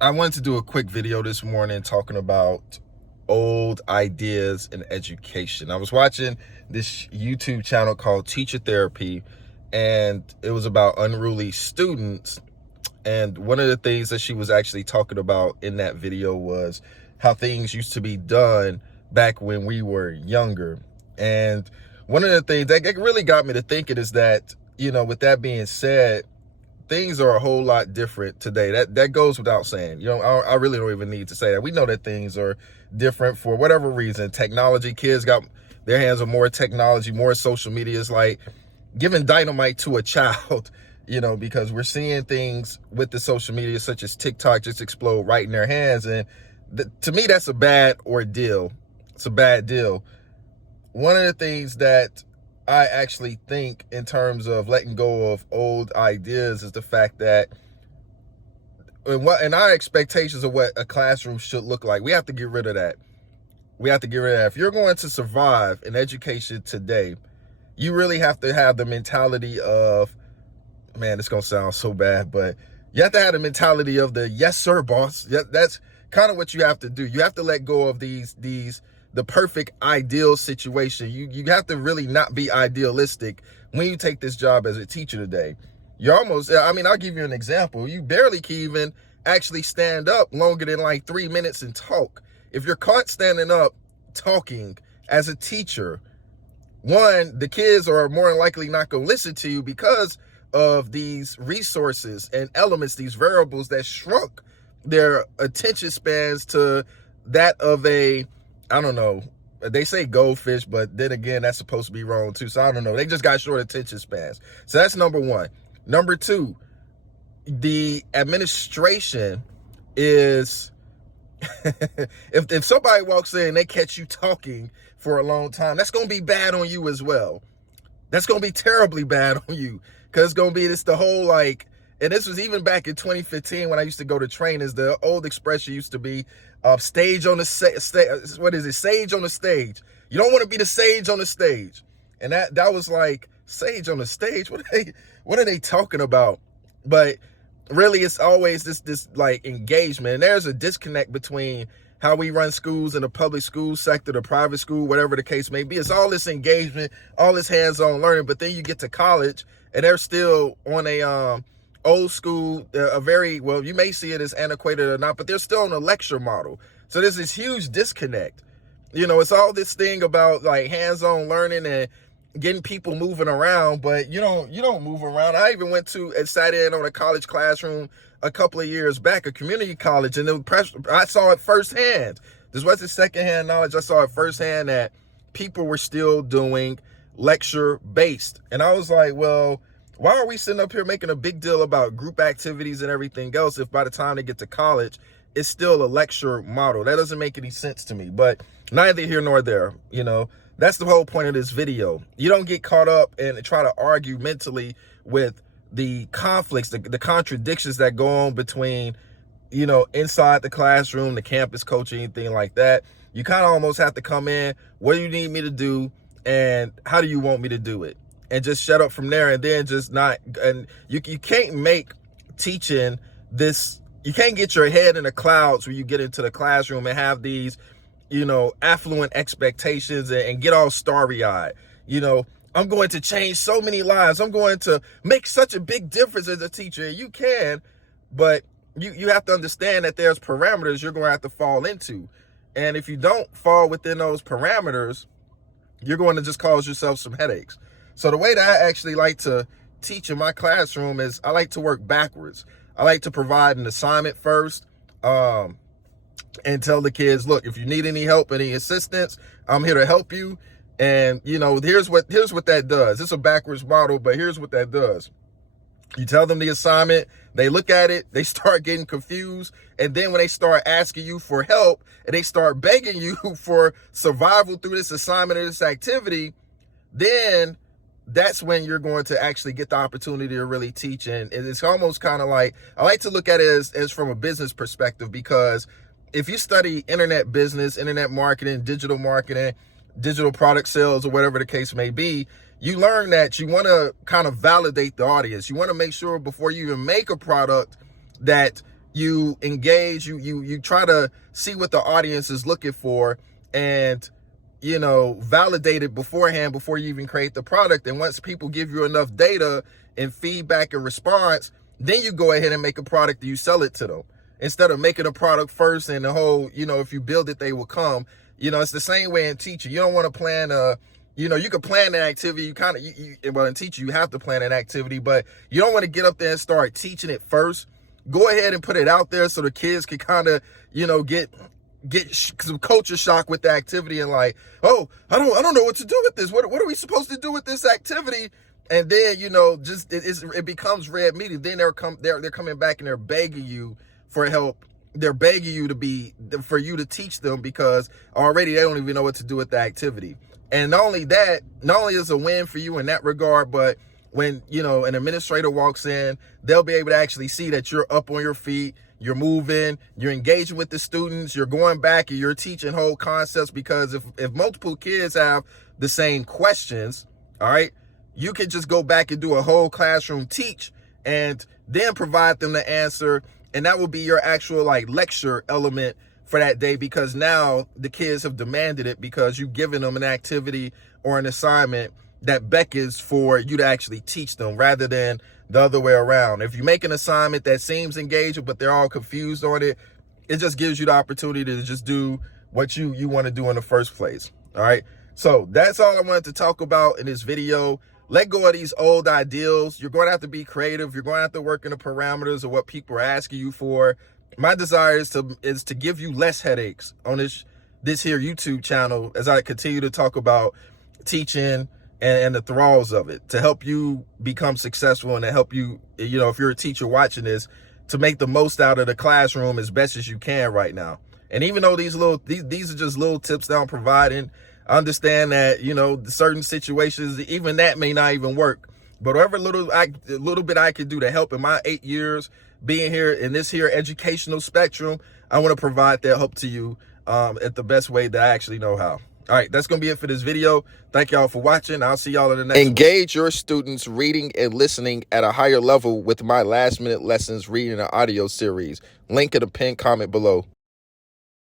I wanted to do a quick video this morning talking about old ideas in education. I was watching this YouTube channel called Teacher Therapy, and it was about unruly students. And one of the things that she was actually talking about in that video was how things used to be done back when we were younger. And one of the things that really got me to thinking is that, with that being said, things are a whole lot different today. That goes without saying. I really don't even need to say that. We know that things are different for whatever reason. Technology, kids got their hands on more technology, more social media. Is like giving dynamite to a child, because we're seeing things with the social media such as TikTok just explode right in their hands. And to me, that's a bad ordeal. It's a bad deal. One of the things that I actually think in terms of letting go of old ideas is the fact that in our expectations of what a classroom should look like, we have to get rid of that. We have to get rid of that. If you're going to survive in education today, you really have to have the mentality of, man, it's going to sound so bad, but you have to have the mentality of the yes, sir, boss. That's kind of what you have to do. You have to let go of the perfect ideal situation. You have to really not be idealistic when you take this job as a teacher today. I'll give you an example. You barely can even actually stand up longer than like 3 minutes and talk. If you're caught standing up talking as a teacher, one, the kids are more than likely not going to listen to you because of these resources and elements, these variables that shrunk their attention spans to that of I don't know, they say goldfish, but then again, that's supposed to be wrong too. So I don't know. They just got short attention spans. So that's number one. Number two, the administration is, if somebody walks in and they catch you talking for a long time, that's going to be bad on you as well. That's going to be terribly bad on you, because it's going to be the whole and this was even back in 2015 when I used to go to trainings. The old expression used to be sage on the sage on the stage. You don't want to be the sage on the stage. And that was like, sage on the stage? What are they talking about? But really, it's always this engagement. And there's a disconnect between how we run schools in the public school sector, the private school, whatever the case may be. It's all this engagement, all this hands-on learning. But then you get to college and they're still on a old school, you may see it as antiquated or not, but they're still on a lecture model. So there's this huge disconnect. It's all this thing about hands-on learning and getting people moving around, but you don't move around. I even sat in on a college classroom a couple of years back, a community college, and I saw it firsthand. This wasn't secondhand knowledge. I saw it firsthand that people were still doing lecture-based. And I was like, well, why are we sitting up here making a big deal about group activities and everything else if by the time they get to college, it's still a lecture model? That doesn't make any sense to me, but neither here nor there. That's the whole point of this video. You don't get caught up and try to argue mentally with the conflicts, the contradictions that go on between, inside the classroom, the campus coach, anything like that. You kind of almost have to come in, what do you need me to do, and how do you want me to do it? And just shut up from there, and then just not. And you can't make teaching this. You can't get your head in the clouds when you get into the classroom and have these, affluent expectations and get all starry-eyed. I'm going to change so many lives. I'm going to make such a big difference as a teacher. And you can, but you have to understand that there's parameters you're going to have to fall into. And if you don't fall within those parameters, you're going to just cause yourself some headaches. So the way that I actually like to teach in my classroom is I like to work backwards. I like to provide an assignment first, and tell the kids, look, if you need any help, any assistance, I'm here to help you. And here's what that does. It's a backwards model, but here's what that does. You tell them the assignment, they look at it, they start getting confused, and then when they start asking you for help and they start begging you for survival through this assignment or this activity, then that's when you're going to actually get the opportunity to really teach. And it's almost kind of like, I like to look at it as from a business perspective, because if you study internet business, internet marketing, digital product sales, or whatever the case may be, you learn that you want to kind of validate the audience. You want to make sure before you even make a product that you engage, you try to see what the audience is looking for, and validate it beforehand before you even create the product. And once people give you enough data and feedback and response, then you go ahead and make a product and you sell it to them, instead of making a product first and the whole, if you build it, they will come. It's the same way in teaching. You don't want to plan you can plan an activity. You kind of, well, in teaching, you have to plan an activity, but you don't want to get up there and start teaching it first. Go ahead and put it out there so the kids can kind of, get some culture shock with the activity, and like, oh, I don't know what to do with this. What are we supposed to do with this activity? And then, just it becomes red meat. Then they're coming back and they're begging you for help. They're begging you for you to teach them, because already they don't even know what to do with the activity. And not only is it a win for you in that regard, but when, an administrator walks in, they'll be able to actually see that you're up on your feet, you're moving, you're engaging with the students, you're going back and you're teaching whole concepts. Because if multiple kids have the same questions, all right, you can just go back and do a whole classroom teach and then provide them the answer. And that will be your actual lecture element for that day, because now the kids have demanded it, because you've given them an activity or an assignment that beckons for you to actually teach them, rather than the other way around. If you make an assignment that seems engaging, but they're all confused on it, it just gives you the opportunity to just do what you want to do in the first place. All right. So that's all I wanted to talk about in this video. Let go of these old ideals. You're going to have to be creative. You're going to have to work in the parameters of what people are asking you for. My desire is to give you less headaches on this here YouTube channel, as I continue to talk about teaching and the thralls of it, to help you become successful, and to help you, if you're a teacher watching this, to make the most out of the classroom as best as you can right now. And even though these are just little tips that I'm providing, I understand that, certain situations, even that may not even work. But whatever little bit I can do to help in my 8 years being here in this here educational spectrum, I want to provide that help to you at the best way that I actually know how. All right, that's going to be it for this video. Thank y'all for watching. I'll see y'all in the next one. Engage your students reading and listening at a higher level with my last minute lessons reading and audio series. Link in the pinned comment below.